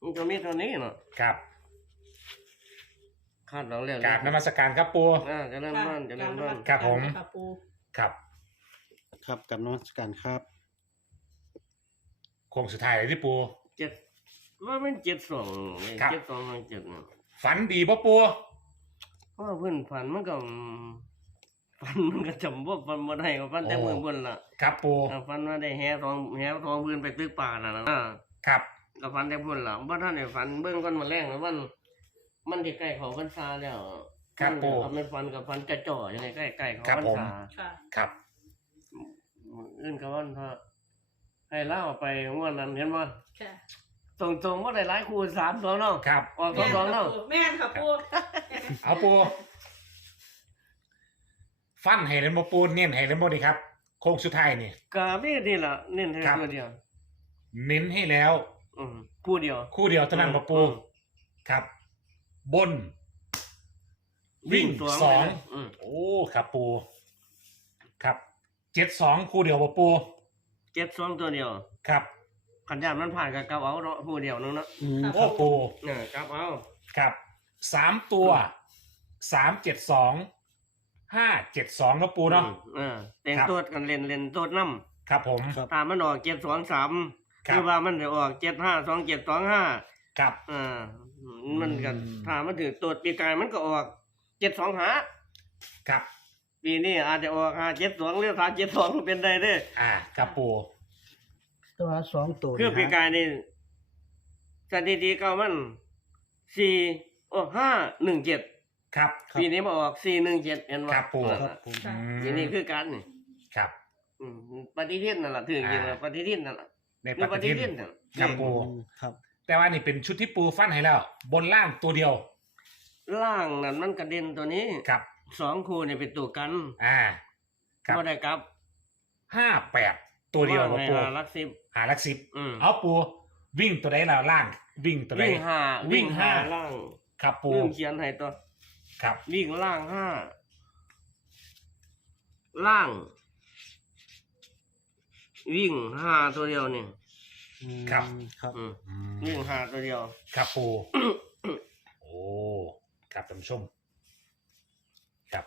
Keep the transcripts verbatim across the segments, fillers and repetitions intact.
มันก็มีตัวนี้เนาะครับคาดเราเรียกกราบนมัสการครับปูอ่าจะเริ่มบ้านจะเริ่มบ้านครับผมครับปูครับครับกับนมัสการครับโค้งสุดท้ายเลยที่ปูเจ็ดว่ามันเจ็ดสองครับเจ็ดสองเจ็ดเนี่ยฝันดีป่ะปูเพราะว่าเพื่อนฝันมันก็ฝันมันก็จำว่าฝันบ่ได้ก็ฝันแต่เมืองบนล่ะครับปูอ่าฝันว่าได้แห่ทองแห่ทองพื้นไปตึกป่าน่ะนะอ่าครับก็ฝันแต่พุ่นล่ะบ่ทันได้ฝันเบิ่งก่อนมาแรงแล้วมันมันที่ใกล้เขาพรรษาแล้วครับปูมันมันฝันกับฝันจะจ่อยังไงใกล้ใกล้เขาครับพรรผมษาค่ะครับอื่นก็วันพระให้เล่าไปงวดนั้นเห็นบ่ค่ะตรงๆว่าได้หลายคู่สามตัวเนาะครับออกสองสองเนาะแม่นครับปูเอาปู ฟันให้เลยบ่ปูเน้นให้เลยบ่ดีครับ โค้งสุดท้ายนี่ก็มีนี่ล่ะเน้นแค่ครับตัวเดียวเน้นให้แล้วอืมคู่เดียวคู่เดียวเท่านั้นบ่ปูอืมครับ บน วิ่งสองไปเลยอืมโอ้ครับปู ครับเจ็ดสองคู่เดียวบ่ปูเจ็ดสองตัวเดียวครับขันยานมันผ่านกับกลับเอาเนาะคู่เดียวนึงเนาะอืมโอ้ปูเนี่ยกลับเอาครับสามตัวสามเจ็ดสองห้าเจ็ดสองนะปูเนาะอืมเออเล่นครับตัวกันเล่นเล่นตัวน้ครับผมครับำตามมันออกเจ็ดสองสามครับคือว่ามันจะออกเจ็ดห้าสองเจ็ดสองห้าครับอ่ามันกันอืมถ้ามันถือตัวปีกายมันก็ออกเจ็ดสองหาครับปีนี้อาจจะออกห้าเจ็ดสองหรือสามเจ็ดสองเป็นได้เด้ออ่าครับปูตัวสองตัวคือปีกายนี่สถิติเก่ามันสี่โอ้ห้าหนึ่งเจ็ดครับปีนี้มาออกสี่หนึ่งเจ็ดเห็นว่าครับปู่ครับผมค่ะทีนี้คือการนี่ครับอืมปฏิทินนั่นแหละถึงจริงๆอ่าปฏิทินนั่นแหละในนี่ปปฏิฏิทิทินนน่ะครับปูอืมครับแต่ว่านี่เป็นชุดที่ปูฟันให้แล้ว บนล่างตัวเดียวล่างนั่นมันกระเด็นตัวนี้ครับสองคู่เนี่ยเป็นตัวกันอ่า ครับก็ได้กลับห้าแปดตัวเดียวว่าบ่ไงปูล่ะลักสิบหาลักสิบอืมเอาปูวิ่งตัวใดแล้วล่าง วิ่งตัวใดวิ่งห้าวิ่งห้าล่างครับปูลืมเขียนให้ตัวครับวิ่งล่างห้าล่าง วิ่งห้าตัวเดียวนี่อืมครับครับอืมอืมวิ่งห้าตัวเดียวครับปู โอ้ครับท่านผู้ชม ครับ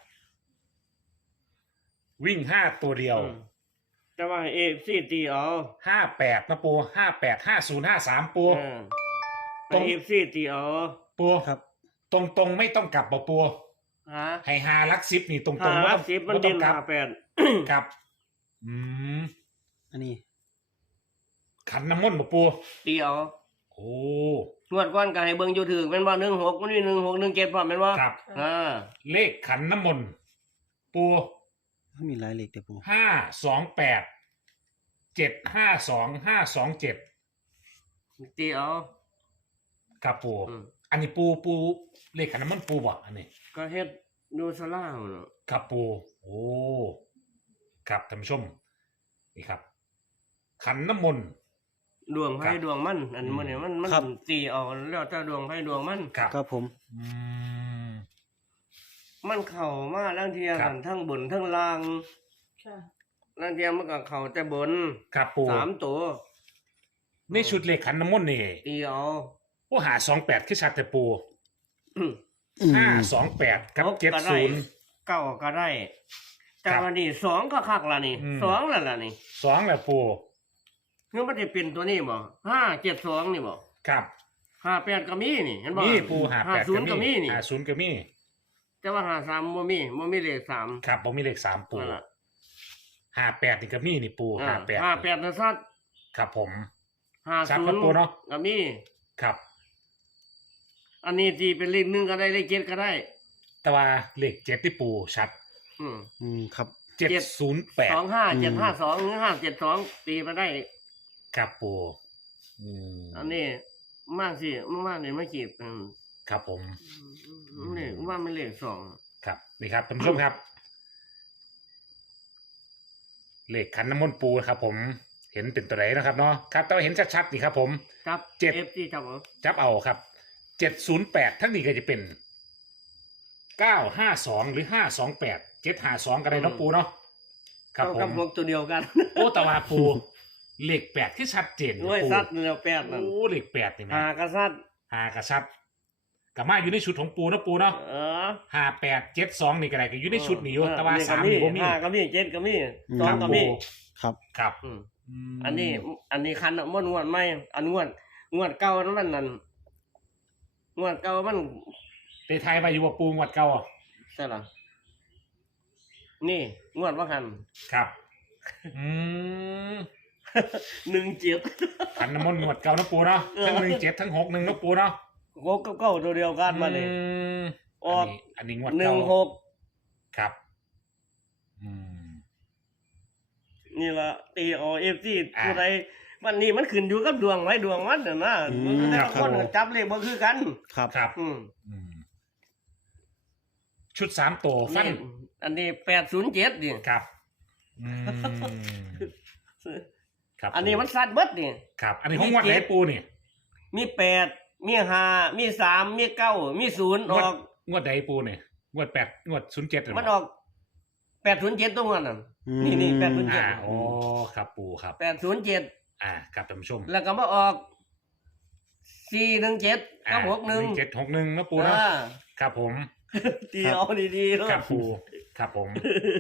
วิ่งห้าตัวเดียวอืมแต่ว่าเอฟซีตีเอาห้าแปดนะปูห้าแปดห้าศูนย์ห้าสามปูเออตรงเอฟซีตีเอาปูครับตรงตรงๆไม่ต้องกลับบ่ปูฮะให้หาลักซิปนี่ตรงตรห้างๆลัต้กองสิบมันบ่ต้เด่อน งกลับห้าแปดครับ อืมอันนี้ขันน้ำมนต์บ่ปูตีเอาโอ้งวดก้อนก็ให้เบิ่งอยู่ถึงเป็นว่าหนึ่งหกมันมีหนึ่งหกหนึ่งเจ็ดพร้อมเป็นว่าครับอ่าเลขขันน้ำมนต์ปูไม่มีรายเลขแต่ปูห้าสองแปดเจ็ดห้าสองห้าสองเจ็ดตีเอาครับปูอืมอันนี้ปูปูเลขขันน้ำมนต์ปูบ่อันนี้ก็เฮ็ดดูสลางเนาะครับปู โอ้ ครับท่านผู้ชม นี่ครับ ขันน้ำมนต์ดวงไพ่ครับดวงมัน อันมันเนี่ยมันมันตีเอาแล้วแต่ดวงไพ่ดวงมันครับครับผมอืมมันเข้ามาลางเทียครักับ นทั้งบนทั้งล่างค่ะลางเทียมันก็เข้าแต่บนครับปูสามตัวในชุดเลขขันน้ำมนต์นี่ตีเอาโอ้หาสองแปดคือชัดแต่ปูอืมอืมห้าสองแปดกับหกเจ็ดก็ได้ศูนย์เก้าก็ได้ แต่ครับวันนี้สองก็คักละนี่อืมสองแล้วล่ะนี่สองแหละปูคือมันจะเป็นตัวนี้บ่ห้าเจ็ดสองนี่บ่ครับห้าแปดก็มีนี่เห็นบ่นี่ปูหาแปดศูนย์ก็มีนี่หาศูนย์ก็มีแต่ว่าห้าสามบ่มีบ่มีเลขสามครับผมมีเลขสามปูนั่นล่ะหาแปดนี่ก็มีนี่ปูอ่าหาแปดห้าแปดนะซัดครับผมห้าชัดศูครันบย์ปูเนาะก็มีครับอันนี้ที่เป็นเลขหนึ่งก็ได้เลขเจ็ดก็ได้แต่ว่าเลขเจ็ดที่ปูชัดอืมอืมครับเจ็ดเจ็ดศูนย์แปดสองห้าอืมเจ็ดห้าสองหรือห้าเจ็ดสองตีมาได้ครับปูอืมอันนี้มากสิมากเลยไม่ขีดอืมครับผมเลขว่ามันเลขสองครับนี่ครับท่านผู้ชมครับ เลขขันน้ำมนต์ปูครับ ผมเห็นเป็นตัวไหนนะครับเนาะครับแต่ว่าเห็นชัดๆนี่ครับ ผมครับเจ็ดเอฟที่จับเอาจับเอาครับเจ็ดศูนย์แปดทั้งนี้ก็จะเป็นเก้าห้าสองหรือห้าสองแปดเจ็ดห้าสองก็ได้เนาะปูเนาะครับเท่าผกับมพวกตัวเดียวกันโอ้ตะวาปูเลขแปดที่ชัดเจนด้วยปูสัตว์แล้วแปดนั่นโอ้เลขแปดนี่นะหากระสัตว์หากระชับกับมาอยู่ในชุดของปูนะปูเนาะเออห้าแปดเจ็ดสองนี่ก็ได้ก็อยู่ในชุดนี้อยู่แต่ว่าสามนี่นี่ก็บ่มีห้าก็มีเจ็ดก็มีสคองรับก็ปูมีครับครับอืมมอันนี้ อันนี้คันน่ะมันงวดใหม่อันงวดงวดเก่านั้นมันนั่นงวดเก่ามันได้ทายไปอยู่ว่าปูงวดเก่าอ่ะใช่หรอนี่งวดว่าคันครับอืมหนึ่งเจ็ดขันน้ำมนต์งวดเก่านะปูเนาะเออทั้งหนึ่งเจ็ดทั้งหกหนึ่งนะปูเนาะโกก็เก้าตัวเดียวกันมาเลยอืมออกอันนี้อันนี้งวดหนึ่เก่างหกครับอืมนี่ละตีอเอฟซีอ่าผู้ใดวันนี้มันขึ้นอยู่กับดวงไว้ดวงมันน่ะนะอืมแต่ละคครับ นก็จับเลขบ่คือกันครับครับอืมอืมชุดสามตัวฟันนี่อันนี้แปดศูนย์เจ็ดนี่ครับอืมครับอันนี้มันสัตว์เบิดนี่ครับ อันนี้ของงวดไหนปูนี่มีแปดมีห้ามีสามมีเก้ามีศูนย์งอวดอกงวดไหนปูนี่งวดแปดงวดศูนย์เจ็ดมันออกแปดศูนย์เจ็ดตรงนั้นน่ะอืมนี่นี่แปดศูนย์เจ็ดอ่าโอ้ครับปูครับแปดศูนย์เจ็ดอ่าครับท่านผู้ชมแล้วก็มาออกสี่หนึ่งเจ็ดกับหกหนึ่งเจ็ดหกหนึ่งนะปูเนาะอ่าครับผมตีเอาดีๆเนาะครับปูครับผม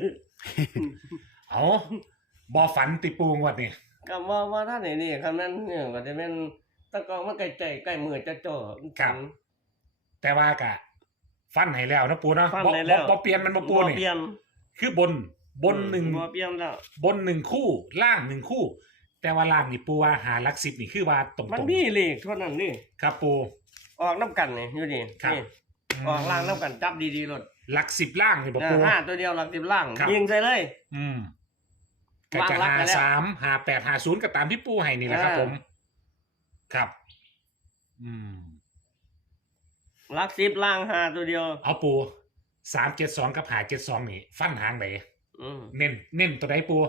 เอาบอฝันติปูงวดนี่ก็ว่าว่าท่านนี่นี่คำนั้นเนี่ยก็จะเป็นตะกองมันใกล้ใจใกล้มือจะจ่อครับ แต่ว่ากะ ฟันให้แล้วนะปูเนาะฟันบ่ให้แล้วบ่บ่เปลี่ยนมันบ่ปูบ่นี่เปลี่ยนคือบนบนหนึ่งบ่เปลี่ยนแล้วบนหนึ่งคู่ล่างหนึ่งคู่ แต่ว่าล่างนี่ปูว่าหาหลักสิบนี่คือว่าตรงๆมันมีเลขเท่านั้นนี่ครับปูออกน้ำกันนี่อยู่นี่ครับนี่ออกล่างน้ำกันจับดีๆรถหลักสิบล่างนี่บ่เอปูอห้าตัวเดียวหลักสิบล่างครับยิงใส่เลยอืมก็จะวางหลักหาไปแล้วสามหาแปดหาศูนย์ก็ตามที่ปูให้นี่แหละครับอ่าผม ครับ อืมหลักสิบล่างห้าตัวเดียวเอาปูสามเจ็ดสองกับหาเจ็ดสองนี่ ฟันหางไหนอืมเน้นเน้นตัวไหนปู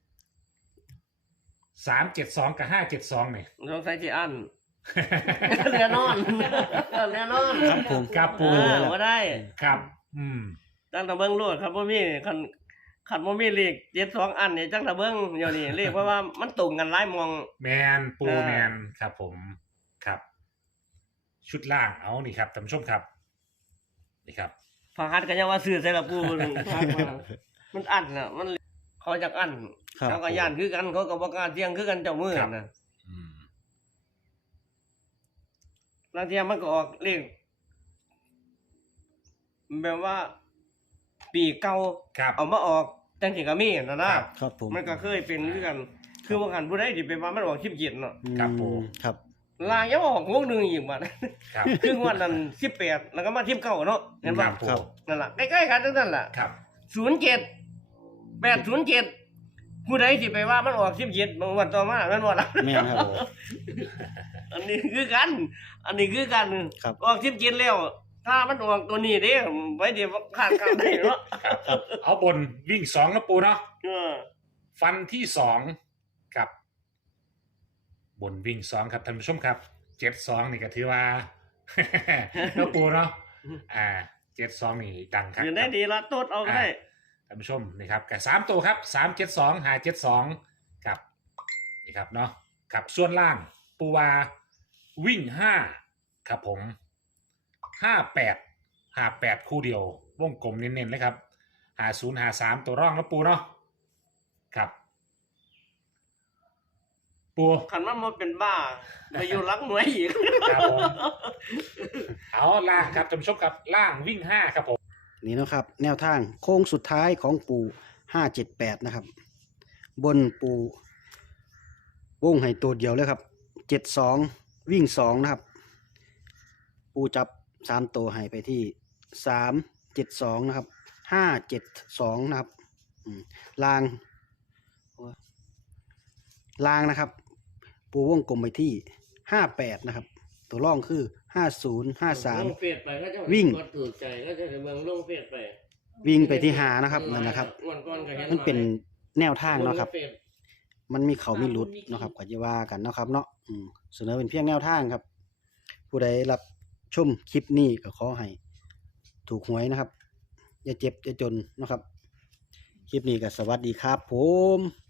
สามเจ็ดสองกับห้าเจ็ดสองนี่ต้องใส่ที่อัน แน่นอนแน่นอนครับผมครับเอปูอว่าได้ครับ อืมจังตะเบิ้งโลดครับพ่มีคันคันพ่มีเลขเจ็ดสองอันนี่จังตะเบิ้งเดี๋ยวนี้เลขเพราะว่ามันตรงกันหลายมองแมนปูเออแมนครับผมครับ ชุดล่างเอานี่ครับท่านผู้ชมครับนี่ครับฝาคัดก็ยังว่าซื้อใส่ละปูนึงฝากมามันอันน่ะ มันเขาจักอันครับเขาก็ย่านคือกันเขาก็บ่กล้าเที่ยงคือกันเจ้ามือครับน่ะอืมบางเที่ยมันก็ออกเลขแบบว่า ปีเก่าครับเอามาออกจังสิก็มีนะนะครับครับผมมันก็เคยเป็นคือกัน คือว่าคันผู้ใดที่ไปว่ามันออกคลิปเย็นเนาะครับผมครับลางยังออกงวงหนึงอีกบัดครับคืองวดนั้นสิบแปดแล้วก็มาทิปเก้าเนาะเห็นคป่ะรับปูครับนั่นล่ะใกล้ๆกันทั้งนั้นล่ะครับศูนย์เจ็ดแปดศูนย์เจ็ดผู้ใดสิไปว่ามันออกสิบเจ็ดบางวันต่อมาแม่นบ่ล่ะแม่นครับอันนี้คือกัน อันนี้คือกันครับออกสิบเจ็ดแล้ว ถ้ามันออกตัวนี้เด้ไว้เดี๋ยวขาดกันได้เนาะเอาบนวิ่งสองนะปูเนาะเออฟันที่สองครับ บนวิ่งสองครับท่านผู้ชมครับเจ็ดสองนี่ก็ถือว่า นะปูเนาะอ่าเจ็ดสองนี่ดังครับอยู่ได้ดีละโตดเอาก็ได้ท่านผู้ชมนี่ครับกับสามตัวครับสามเจ็ดสองหาเจ็ดสองกับนี่ครับเนาะกับส่วนล่างปูวาวิ่งห้าครับผมห้าแปดห้าแปดคู่เดียววงกลมเน้นๆเลยครับหาศูนย์หาสามตัวร่องแล้วปูเนาะครับ ปูคันมันมาเป็นบ้าไปอยู่รักหน่วยอีกครับผมเอาล่างครับท่านผู้ชมครับล่างวิ่งห้าครับผมนี่นะครับ แนวทางโค้งสุดท้ายของปู่ห้าเจ็ดแปดนะครับ บนปู่วงให้ตัวเดียวเลยครับเจ็ดสองวิ่งสองนะครับ ปูจับสามตัวให้ไปที่สามเจ็ดสองนะครับห้าเจ็ดสองนะครับอืมลางลางนะครับ ปูวงกลมไปที่ห้าแปดนะครับ ตัวร่องคือห้าศูนย์ห้าสามลงเฟซไปก็จะวิ่งกดถูกใจก็จะเมืองลงเฟซไปวิ่งไปที่หานะครับนั่นนะครับวันก่อนก็ห็มันเป็นแนวทางเนาะครับลงฟซมันมีเขามีหลุดเนาะครับก็จะว่ากันเนาะครับเนาะอืมเสนอเป็นเพียงแนวทางครับ ผู้ใดรับชมคลิปนี้ก็ขอให้ถูกหวยนะครับ อย่าเจ็บอย่าจนเนาะครับ คลิปนี้ก็สวัสดีครับผม